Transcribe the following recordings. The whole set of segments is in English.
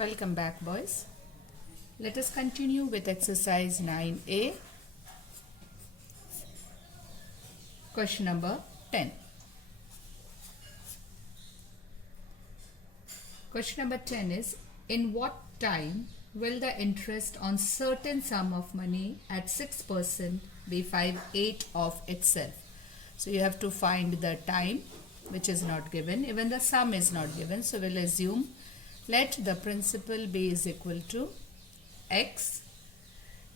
Welcome back, boys. Let us continue with exercise 9a. Question number 10. Question number 10 is, in what time will the interest on certain sum of money at 6% be 5/8 of itself? So you have to find the time, which is not given. Even the sum is not given. So we'll assume let the principal be is equal to x.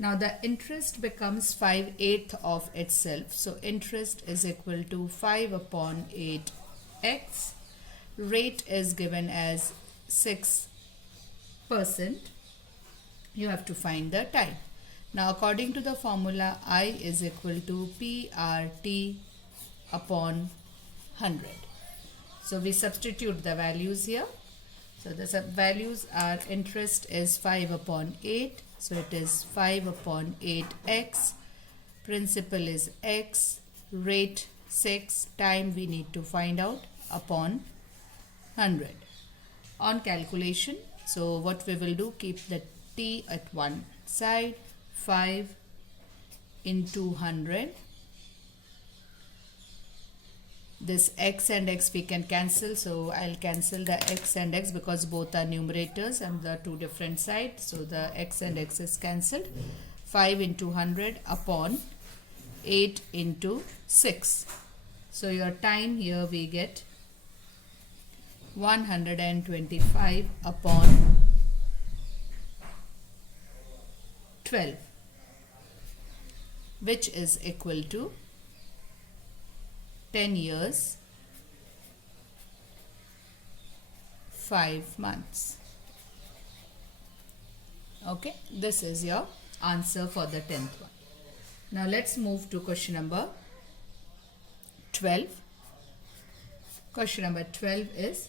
Now the interest becomes 5/8 of itself. So interest is equal to 5 upon 8x. Rate is given as 6%. You have to find the time. Now according to the formula, I is equal to PRT upon 100. So we substitute the values here. So the values are interest is 5 upon 8. So it is 5 upon 8x. Principal is x. Rate 6. Time we need to find out upon 100. On calculation, so what we will do, keep the t at one side. 5 into 100. This x and x we can cancel, so I'll cancel the x and x because both are numerators and the two different sides, so the x and x is cancelled. 5 into 100 upon 8 into 6. So your time here we get 125 upon 12, which is equal to 10 years, 5 months. Okay, this is your answer for the 10th one. Now let's move to question number 12. Question number 12 is,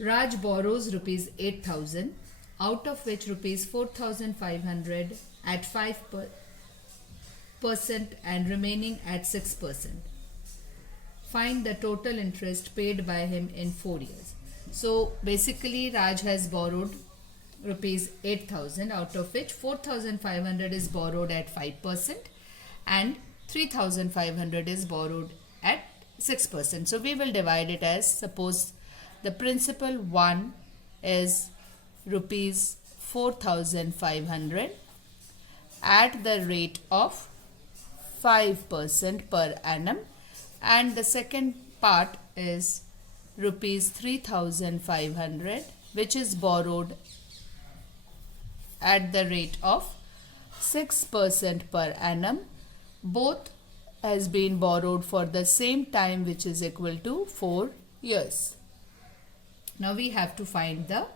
Raj borrows rupees 8,000, out of which rupees 4,500 at 5% and remaining at 6%. Find the total interest paid by him in 4 years. So basically Raj has borrowed rupees 8,000, out of which 4,500 is borrowed at 5% and 3,500 is borrowed at 6%. So we will divide it as, suppose the principal one is rupees 4,500 at the rate of 5% per annum, and the second part is rupees 3,500 which is borrowed at the rate of 6% per annum. Both has been borrowed for the same time, which is equal to 4 years. Now we have to find the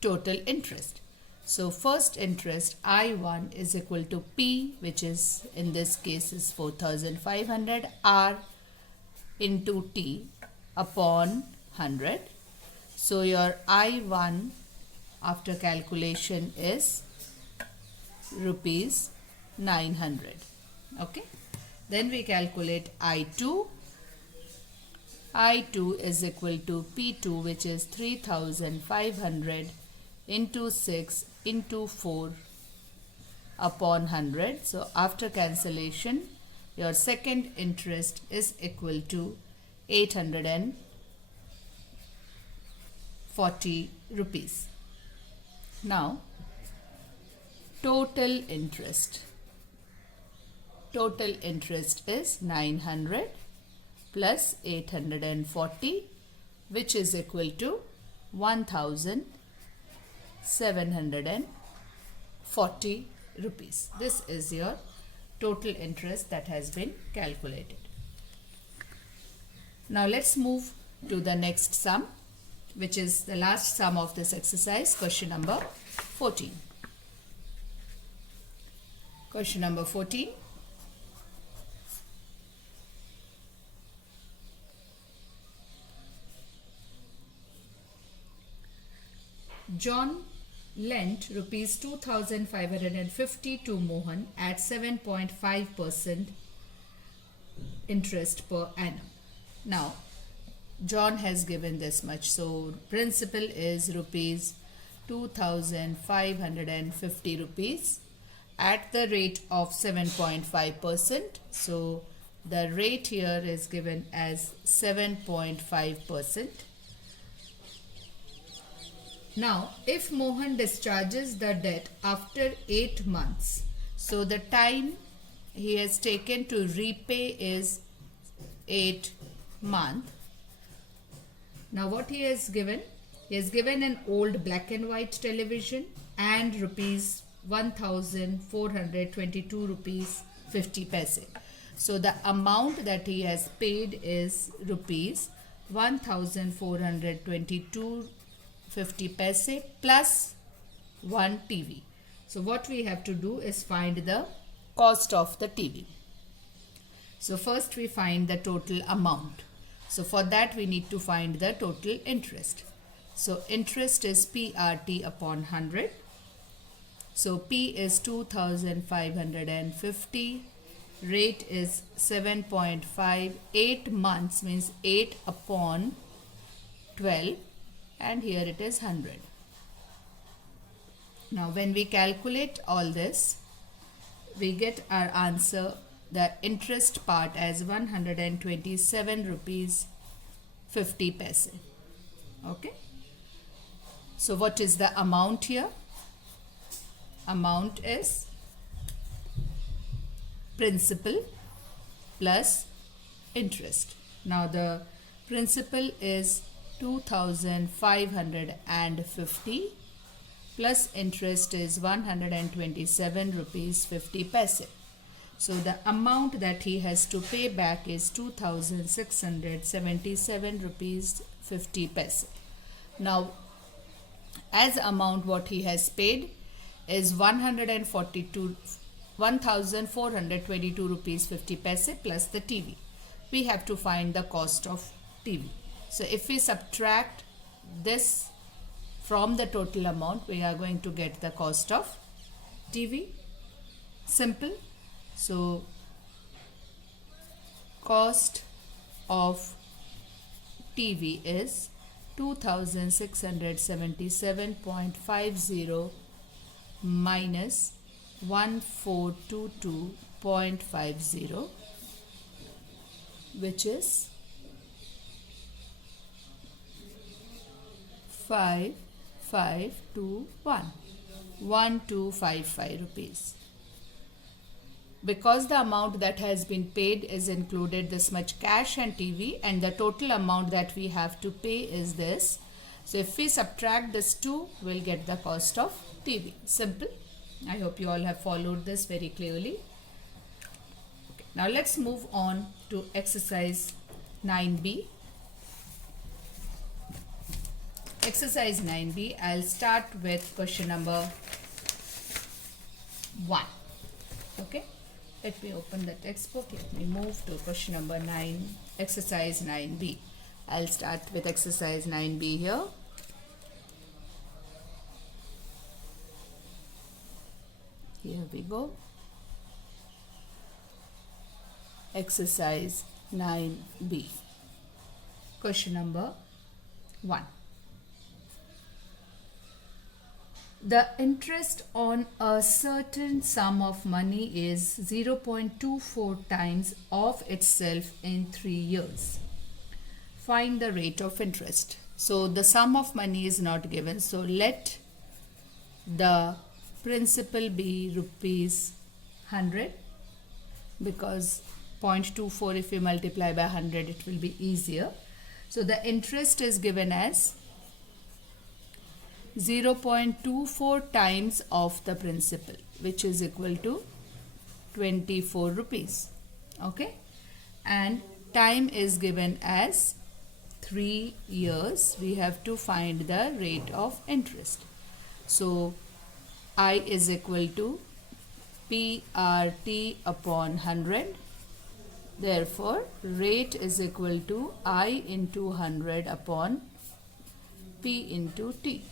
total interest. So first interest I1 is equal to P, which is in this case is 4,500, R into T upon 100. So your I1 after calculation is rupees 900. Okay. Then we calculate I2. I2 is equal to P2, which is 3,500 into 6 into 4 upon 100. So after cancellation, your second interest is equal to 840 rupees. Now, total interest. Total interest is 900 plus 840, which is equal to 1,740 rupees. This is your total interest that has been calculated. Now let's move to the next sum, which is the last sum of this exercise, question number 14. Question number 14. John lent rupees 2,550 to Mohan at 7.5% interest per annum. Now, John has given this much. So, principal is rupees 2,550 rupees at the rate of 7.5%. So the rate here is given as 7.5%. Now, if Mohan discharges the debt after 8 months, so the time he has taken to repay is 8 months. Now, what he has given? He has given an old black and white television and rupees 1,422 rupees 50 paise. So the amount that he has paid is rupees 1,422 50 paise plus 1 TV. So what we have to do is find the cost of the TV. So first we find the total amount. So for that we need to find the total interest. So interest is PRT upon 100. So P is 2,550. Rate is 7.5. 8 months means 8 upon 12. And here it is 100. Now when we calculate all this, we get our answer, the interest part, as 127 rupees 50 paise. Okay. So what is the amount here? Amount is principal plus interest. Now the principal is 2,550 plus interest is 127 rupees 50 paise. So the amount that he has to pay back is 2,677 rupees 50 paise. Now as amount what he has paid is 1,422 rupees 50 paise plus the TV. We have to find the cost of TV. So if we subtract this from the total amount, we are going to get the cost of TV. Simple. So cost of TV is 2,677.50 minus 1,422.50, which is 1,255 rupees. Because the amount that has been paid is included this much cash and TV, and the total amount that we have to pay is this. So if we subtract this 2, we'll get the cost of TV. Simple. I hope you all have followed this very clearly. Okay. Now let's move on to exercise 9B. Exercise 9B, I'll start with question number 1. Okay. Let me open the textbook. Let me move to question number 9, exercise 9B. I'll start with exercise 9B here. Here we go. Exercise 9B. Question number 1. The interest on a certain sum of money is 0.24 times of itself in 3 years. Find the rate of interest. So the sum of money is not given. So let the principal be rupees 100, because 0.24 if we multiply by 100 it will be easier. So the interest is given as 0.24 times of the principal, which is equal to 24 rupees. Okay, and time is given as 3 years. We have to find the rate of interest. So I is equal to PRT upon 100. Therefore rate is equal to I into 100 upon P into T.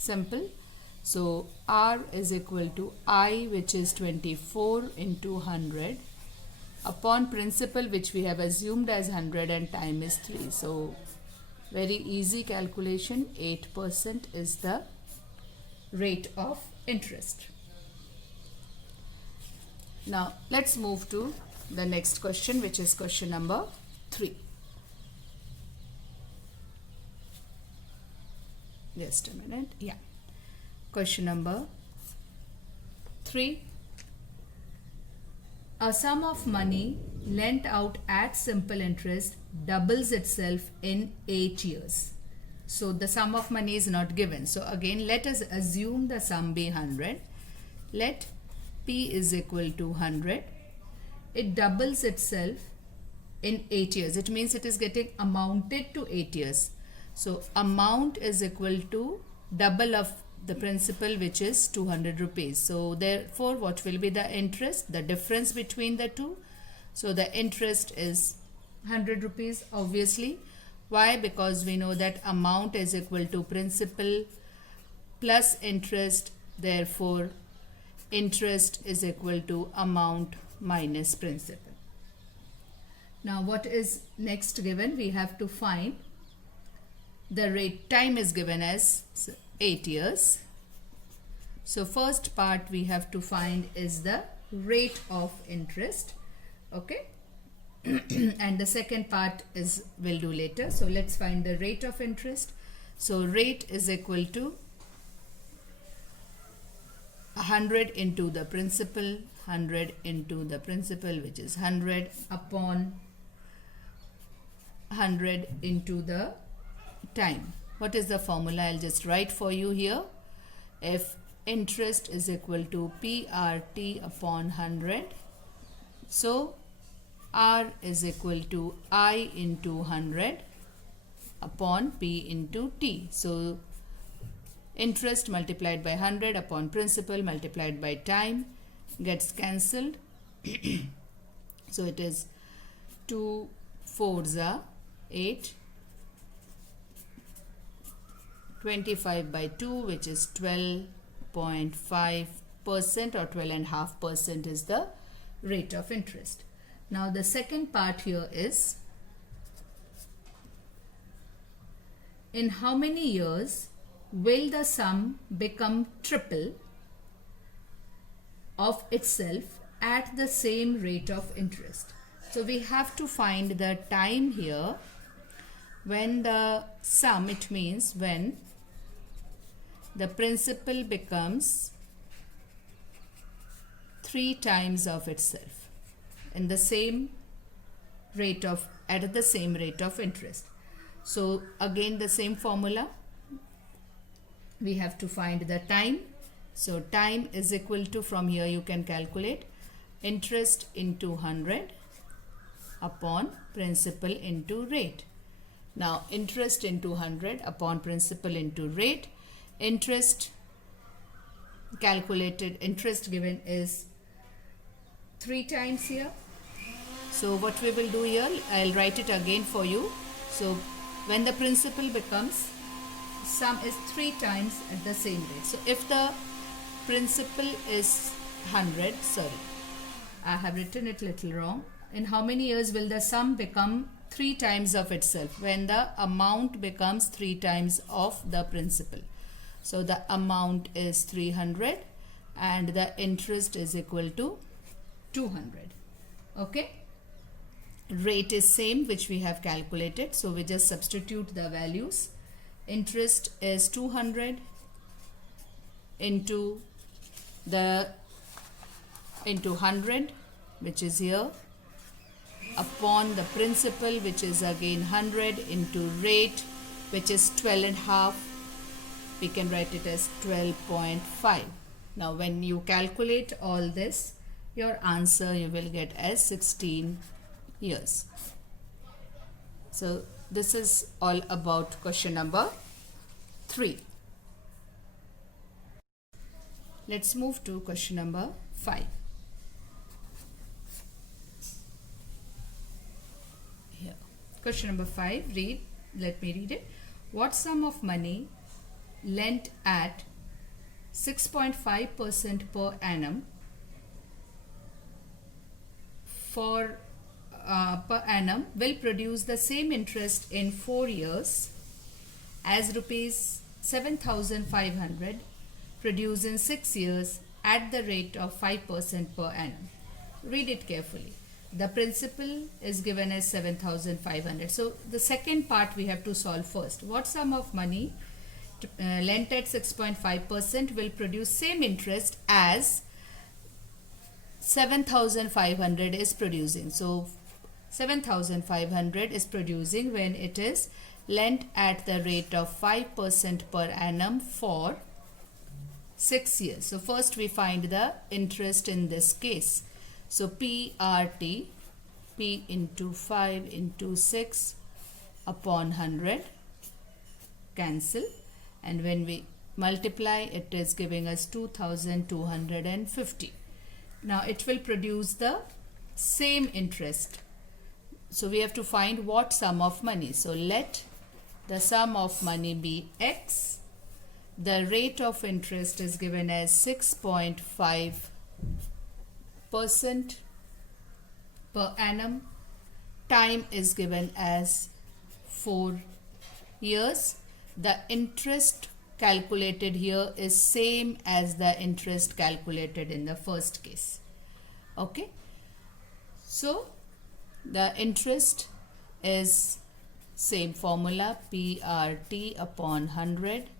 Simple. So R is equal to I, which is 24 into 100 upon principal, which we have assumed as 100, and time is 3. So very easy calculation. 8% is the rate of interest. Now let's move to the next question, which is question number 3. Just a minute. Yeah. Question number 3. A sum of money lent out at simple interest doubles itself in 8 years. So the sum of money is not given. So again, let us assume the sum be 100. Let P is equal to 100. It doubles itself in 8 years. It means it is getting amounted to 8 years. So amount is equal to double of the principal, which is 200 rupees. So therefore, what will be the interest? The difference between the two. So the interest is 100 rupees, obviously. Why? Because we know that amount is equal to principal plus interest. Therefore, interest is equal to amount minus principal. Now, what is next given? We have to find the rate. Time is given as 8 years. So first part we have to find is the rate of interest. Okay. And the second part is we'll do later. So let's find the rate of interest. So rate is equal to 100 into the principal, 100 into the principal, which is 100 upon 100 into the time. What is the formula? I'll just write for you here. If interest is equal to PRT upon 100, so R is equal to I into 100 upon P into T. So interest multiplied by 100 upon principal multiplied by time gets cancelled. So it is 2 4s are 8, 25 by 2, which is 12.5% or 12.5% is the rate of interest. Now the second part here is, in how many years will the sum become triple of itself at the same rate of interest? So we have to find the time here when the sum, it means when the principal becomes 3 times of itself in the same rate of, at the same rate of interest. So again the same formula, we have to find the time. So time is equal to, from here you can calculate, interest into 100 upon principal into rate. Now interest into 100 upon principal into rate. Interest calculated, interest given is 3 times here. So what we will do here, I'll write it again for you. So when the principal becomes, sum is 3 times at the same rate. So if the principal is 100, sorry, I have written it little wrong. In how many years will the sum become 3 times of itself? When the amount becomes 3 times of the principal. So the amount is 300 and the interest is equal to 200. Okay. Rate is same, which we have calculated. So we just substitute the values. Interest is 200 into 100, which is here, upon the principal, which is again 100, into rate, which is 12.5. We can write it as 12.5. Now when you calculate all this, your answer you will get as 16 years. So this is all about question number 3. Let's move to question number 5. Here. Question number 5, let me read it. What sum of money lent at 6.5% per annum per annum will produce the same interest in 4 years as rupees 7,500 produced in 6 years at the rate of 5% per annum. Read it carefully. The principal is given as 7,500. So the second part we have to solve first. What sum of money lent at 6.5% will produce same interest as 7,500 is producing. So 7,500 is producing when it is lent at the rate of 5% per annum for 6 years. So first we find the interest in this case. So PRT, P into 5 into 6 upon 100, cancel, and when we multiply it is giving us 2,250. Now it will produce the same interest. So we have to find what sum of money. So let the sum of money be X. The rate of interest is given as 6.5% per annum. Time is given as 4 years. The interest calculated here is same as the interest calculated in the first case. Okay. So the interest is same formula, PRT upon 100.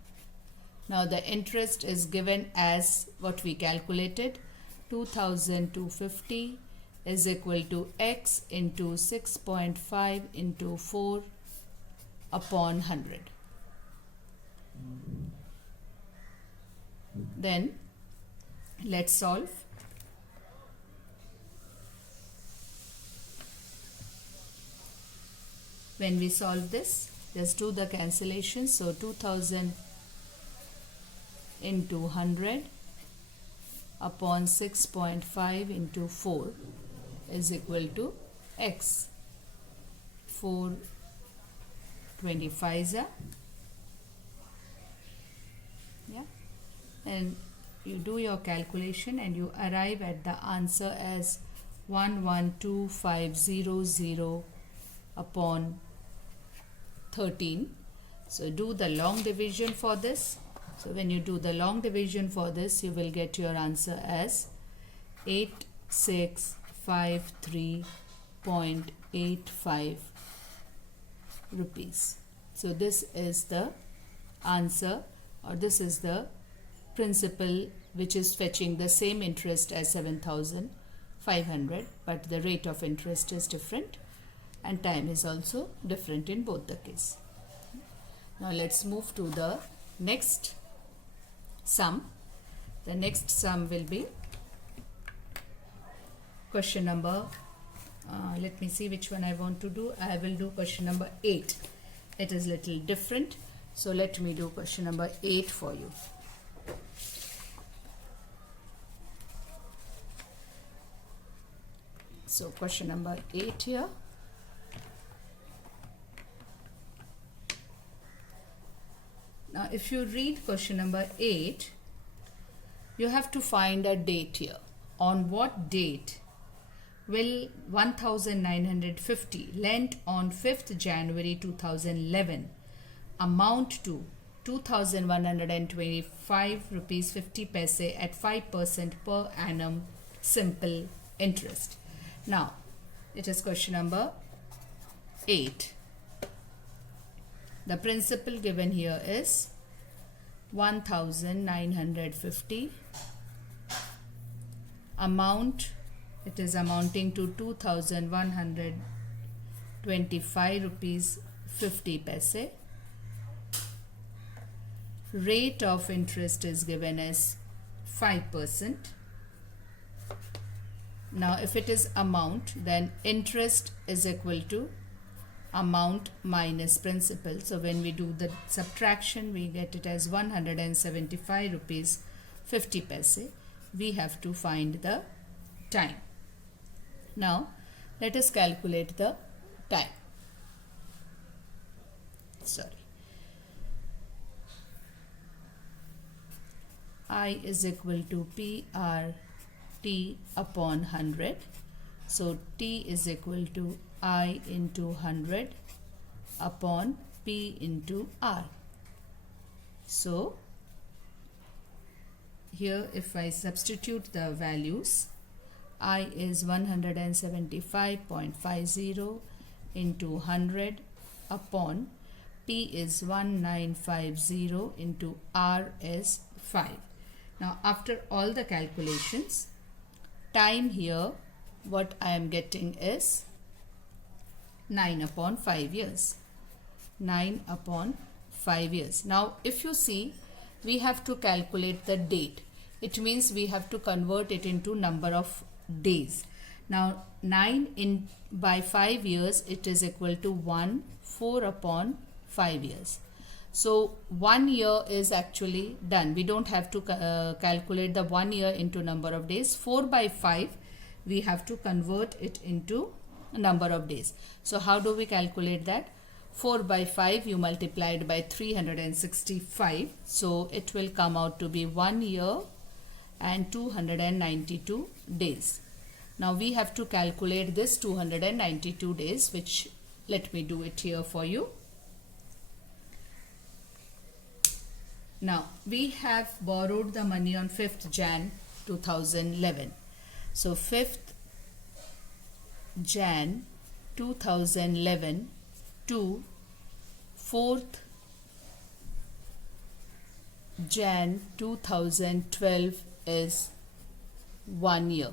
Now the interest is given as what we calculated, 2,250 is equal to X into 6.5 into 4 upon 100. Then let's solve. When we solve this, just do the cancellation. So 2000 into 100 upon 6.5 into 4 is equal to X. 425s are, yeah, and you do your calculation and you arrive at the answer as 112,500 upon 13. So do the long division for this. So when you do the long division for this, you will get your answer as 8653.85 rupees. So this is the answer, or this is the principal which is fetching the same interest as 7,500, but the rate of interest is different and time is also different in both the case. Now let's move to the next sum. The next sum will be question number, let me see which one I want to do. I will do question number 8. It is little different. So let me do question number 8 for you. So question number 8 here. Now if you read question number 8, you have to find a date here. On what date will 1,950 lent on 5th January 2011 amount to 2,125 rupees 50 paise at 5% per annum simple interest? Now it is question number 8. The principal given here is 1,950. Amount, it is amounting to 2,125 rupees 50 paise. Rate of interest is given as 5%. Now if it is amount, then interest is equal to amount minus principal. So when we do the subtraction, we get it as 175 rupees 50 paise. We have to find the time. Now let us calculate the time. Sorry. I is equal to PRT upon 100. So T is equal to I into 100 upon P into R. So here if I substitute the values, I is 175.50 into 100 upon P is 1950 into R is 5. Now after all the calculations, time here what I am getting is 9 upon 5 years. 9 upon 5 years. Now if you see, we have to calculate the date. It means we have to convert it into number of days. Now 9 in by 5 years, it is equal to 4 upon 5 years. So 1 year is actually done. We don't have to calculate the 1 year into number of days. 4 by 5, we have to convert it into number of days. So how do we calculate that? 4 by 5 you multiplied by 365. So it will come out to be 1 year and 292 days. Now we have to calculate this 292 days, which let me do it here for you. Now we have borrowed the money on 5th Jan 2011. So 5th Jan 2011 to 4th Jan 2012 is 1 year.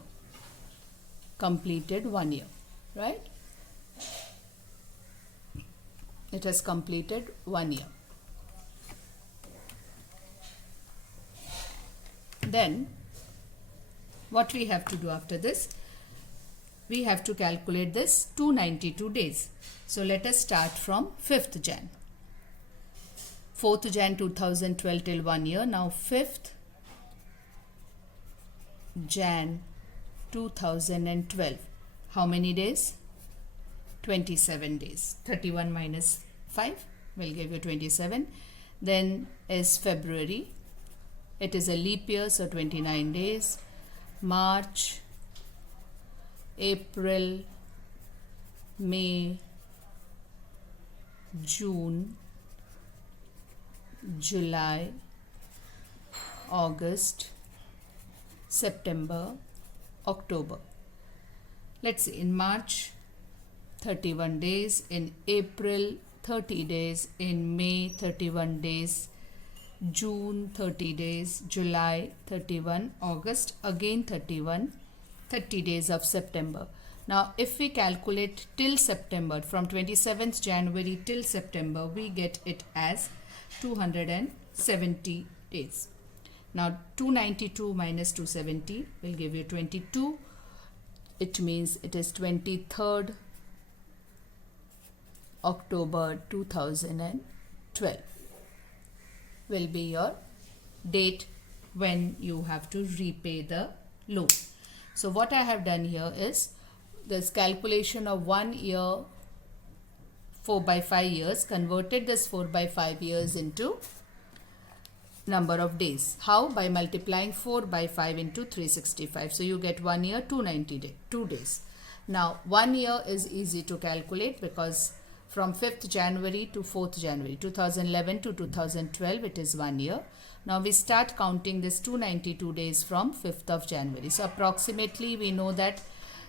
Completed 1 year, right? It has completed 1 year. Then what we have to do after this? We have to calculate this 292 days. So let us start from 5th Jan. 4th Jan 2012 till 1 year. Now 5th Jan 2012. How many days? 27 days. 31 minus 5 will give you 27. Then is February. It is a leap year, so 29 days. March, April, May, June, July, August, September, October. Let's see, in March 31 days, in April 30 days, in May 31 days, June 30 days, July 31, August again 31, 30 days of September. Now if we calculate till September, from 27th January till September, we get it as 270 days. Now 292 minus 270 will give you 22. It means it is 23rd October 2012 will be your date when you have to repay the loan. So what I have done here is this calculation of 1 year, 4 by 5 years, converted this 4 by 5 years into number of days. How? By multiplying 4 by 5 into 365. So you get 1 year, 2 days. Now 1 year is easy to calculate because from 5th January to 4th January 2011 to 2012 it is 1 year. Now we start counting this 292 days from 5th of January. So approximately we know that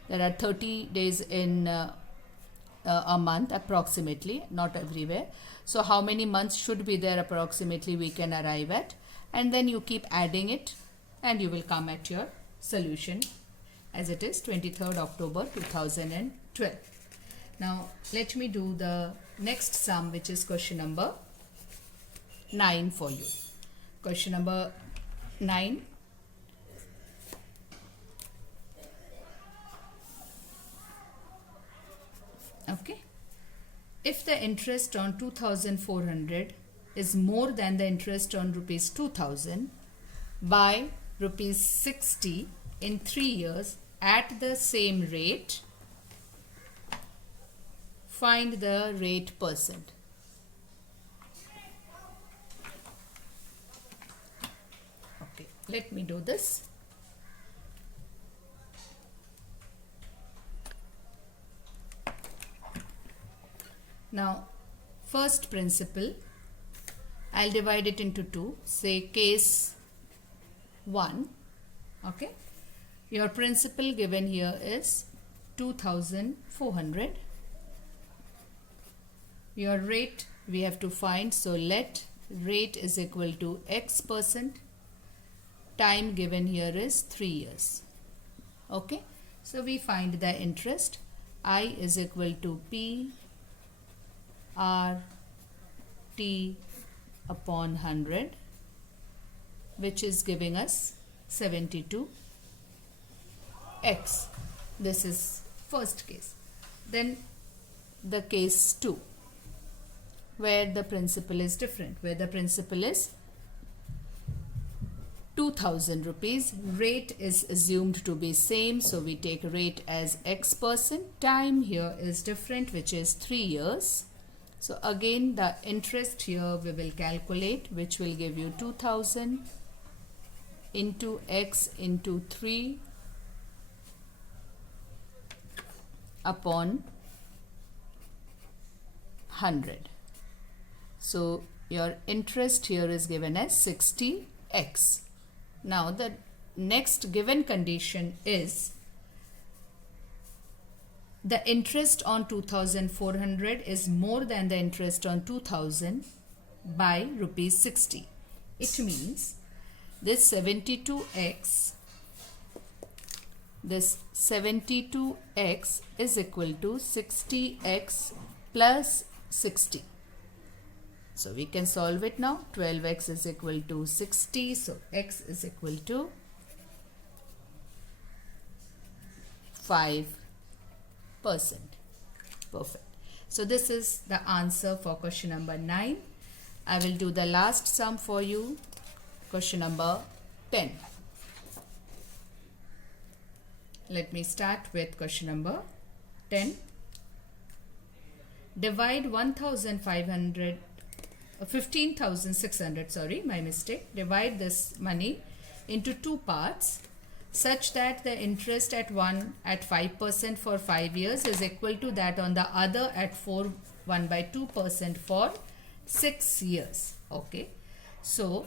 there are 30 days in a month approximately, not everywhere. So how many months should be there approximately we can arrive at, and then you keep adding it and you will come at your solution as it is 23rd October 2012. Now let me do the next sum, which is question number 9 for you. Question number 9. Okay. If the interest on 2,400 is more than the interest on rupees 2,000 by rupees 60 in 3 years at the same rate, find the rate percent. Okay, let me do this. Now, first principle, I'll divide it into two. Say case 1. Okay. Your principal given here is 2400. Your rate we have to find, so let rate is equal to X%. Time given here is 3 years. Okay, so we find the interest. I is equal to P R T upon 100, which is giving us 72X. This is first case. Then the case 2, where the principal is different, where the principal is 2000 rupees. Rate is assumed to be same, so we take rate as X%. Time here is different, which is 3 years. So again the interest here we will calculate, which will give you 2000 into X into 3 upon 100. So your interest here is given as 60X. Now the next given condition is the interest on 2400 is more than the interest on 2000 by rupees 60. It means this 72X is equal to 60X plus 60. So we can solve it now. 12X is equal to 60. So X is equal to 5%. Perfect. So this is the answer for question number 9. I will do the last sum for you. Question number 10. Let me start with question number 10. Divide 15,600, sorry, my mistake. Divide this money into 2 parts such that the interest at one at 5% for 5 years is equal to that on the other at 1/2% for 6 years. Okay. So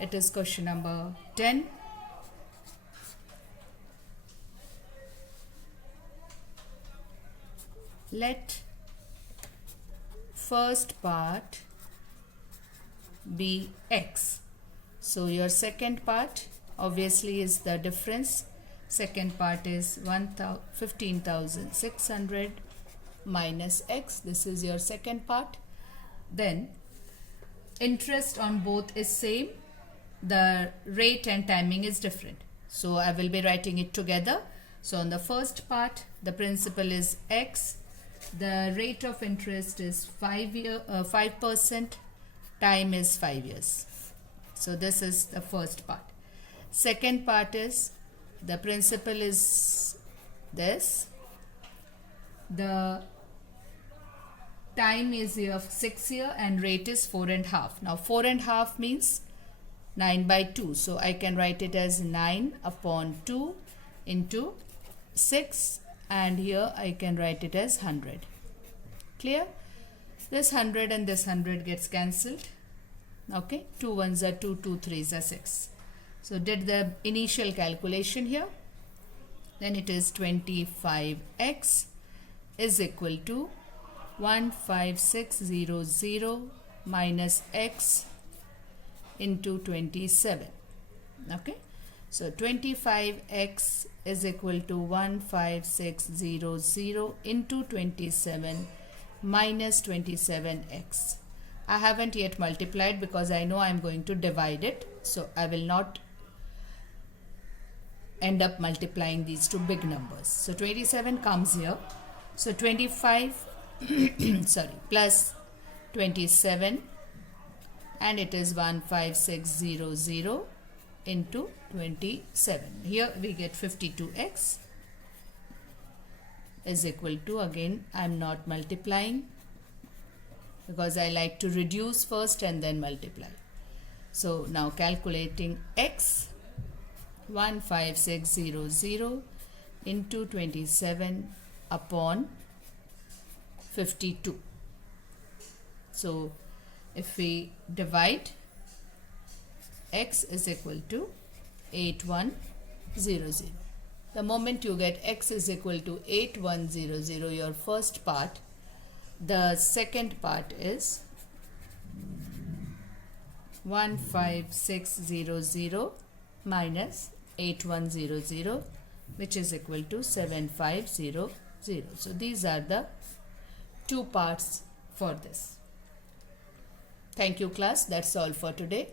it is question number 10. Let first part be X. So your second part obviously is the difference. Second part is 15,600 minus X. This is your second part. Then interest on both is same. The rate and timing is different. So I will be writing it together. So on the first part, the principal is X. The rate of interest is 5%. Time is 5 years. So this is the first part. Second part is the principal is this. The time is here 6 years and rate is 4.5. Now 4.5 means 9/2. So I can write it as 9/2 into 6, and here I can write it as 100. Clear? This 100 and this 100 gets cancelled. Okay, 2 1s are 2, 2 3s are 6. So did the initial calculation here. Then it is 25X is equal to 15600 minus X into 27. Okay, so 25X is equal to 15600 into 27 minus 27X. I haven't yet multiplied because I know I'm going to divide it, so I will not end up multiplying these two big numbers. So 27 comes here. So 25 sorry, plus 27, and it is 15600 into 27. Here we get 52X is equal to, again I'm not multiplying because I like to reduce first and then multiply. So now calculating X, 15600 into 27 upon 52. So if we divide, X is equal to 8100. The moment you get x is equal to 8100, your first part, the second part is 15600 minus 8100, which is equal to 7500. So these are the two parts for this. Thank you, class. That's all for today.